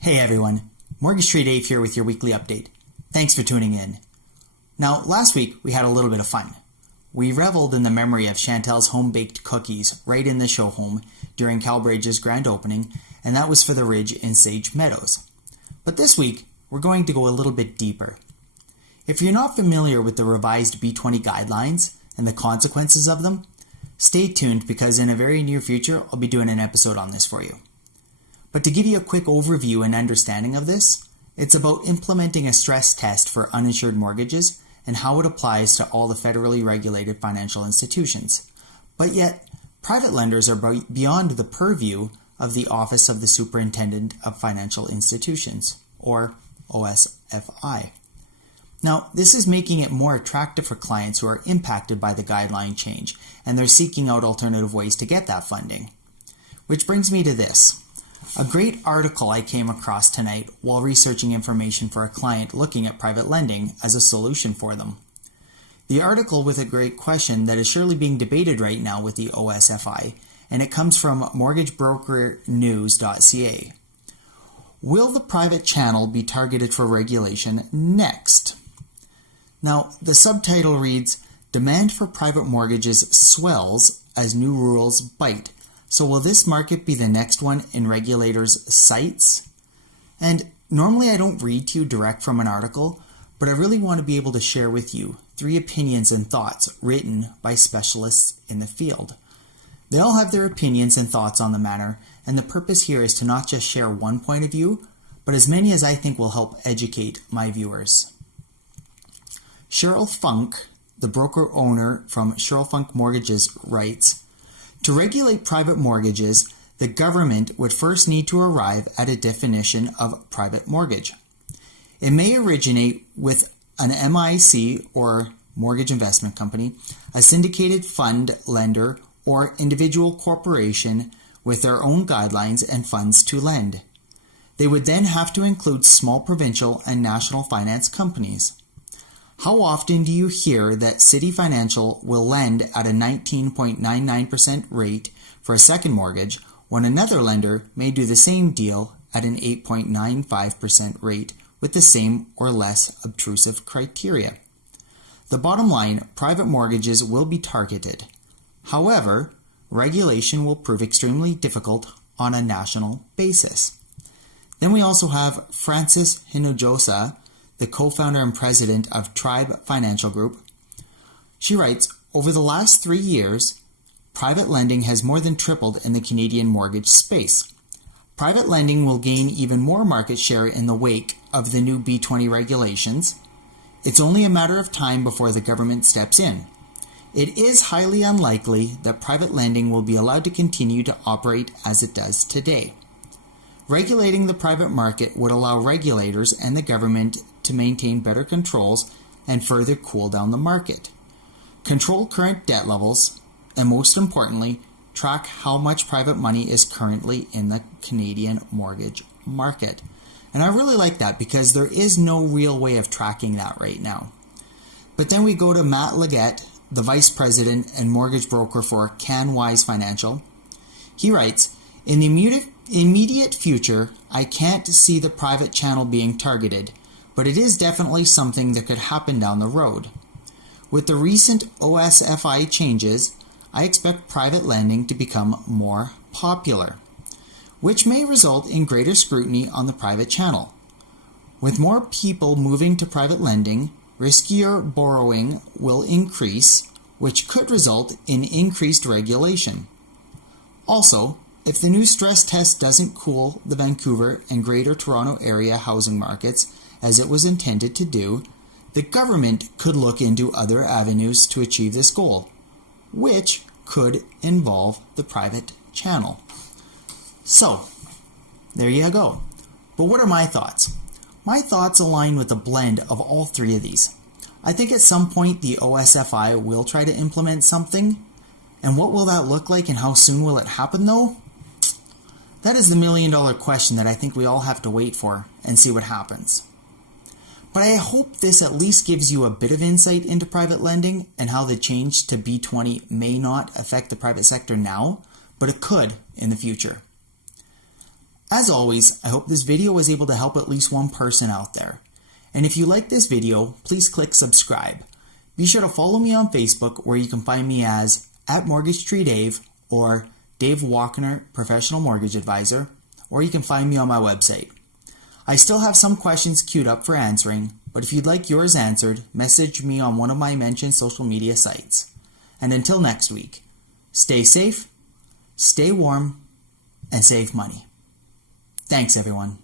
Hey everyone, Mortgage Trade Dave here with your weekly update. Thanks for tuning in. Now, last week we had a little bit of fun. We reveled in the memory of Chantel's home-baked cookies right in the show home during Calbridge's grand opening, and that was for the Ridge in Sage Meadows. But this week, we're going to go a little bit deeper. If you're not familiar with the revised B-20 guidelines and the consequences of them, stay tuned because in a very near future, I'll be doing an episode on this for you. But to give you a quick overview and understanding of this, it's about implementing a stress test for uninsured mortgages and how it applies to all the federally regulated financial institutions. But yet, private lenders are beyond the purview of the Office of the Superintendent of Financial Institutions, or OSFI. Now, this is making it more attractive for clients who are impacted by the guideline change, and they're seeking out alternative ways to get that funding. Which brings me to this. A great article I came across tonight while researching information for a client looking at private lending as a solution for them. The article with a great question that is surely being debated right now with the OSFI, and it comes from mortgagebrokernews.ca. Will the private channel be targeted for regulation next? Now, the subtitle reads, Demand for private mortgages swells as new rules bite. So will this market be the next one in regulators' sights? And normally I don't read to you direct from an article, but I really want to be able to share with you 3 opinions and thoughts written by specialists in the field. They all have their opinions and thoughts on the matter, and the purpose here is to not just share one point of view, but as many as I think will help educate my viewers. Sheryl Funke, the broker owner from Sheryl Funke Mortgages, writes, to regulate private mortgages, the government would first need to arrive at a definition of private mortgage. It may originate with an MIC or mortgage investment company, a syndicated fund lender, or individual corporation with their own guidelines and funds to lend. They would then have to include small provincial and national finance companies. How often do you hear that City Financial will lend at a 19.99% rate for a second mortgage when another lender may do the same deal at an 8.95% rate with the same or less obtrusive criteria? The bottom line, private mortgages will be targeted. However, regulation will prove extremely difficult on a national basis. Then we also have Francis Hinojosa, the co-founder and president of Tribe Financial Group. She writes, over the last 3 years, private lending has more than tripled in the Canadian mortgage space. Private lending will gain even more market share in the wake of the new B-20 regulations. It's only a matter of time before the government steps in. It is highly unlikely that private lending will be allowed to continue to operate as it does today. Regulating the private market would allow regulators and the government to maintain better controls and further cool down the market. Control current debt levels, and most importantly, track how much private money is currently in the Canadian mortgage market. And I really like that because there is no real way of tracking that right now. But then we go to Matt Leggett, the vice president and mortgage broker for CanWise Financial. He writes, in the immediate future, I can't see the private channel being targeted, but it is definitely something that could happen down the road. With the recent OSFI changes, I expect private lending to become more popular, which may result in greater scrutiny on the private channel. With more people moving to private lending, riskier borrowing will increase, which could result in increased regulation. Also, if the new stress test doesn't cool the Vancouver and Greater Toronto Area housing markets as it was intended to do, the government could look into other avenues to achieve this goal, which could involve the private channel. So, there you go. But what are my thoughts? My thoughts align with a blend of all 3 of these. I think at some point the OSFI will try to implement something, and what will that look like and how soon will it happen though? That is the million-dollar question that I think we all have to wait for and see what happens. But I hope this at least gives you a bit of insight into private lending and how the change to B-20 may not affect the private sector now, but it could in the future. As always, I hope this video was able to help at least one person out there. And if you like this video, please click subscribe. Be sure to follow me on Facebook, where you can find me as @MortgageTreeDave or Dave Walkner, Professional Mortgage Advisor, or you can find me on my website. I still have some questions queued up for answering, but if you'd like yours answered, message me on one of my mentioned social media sites. And until next week, stay safe, stay warm, and save money. Thanks, everyone.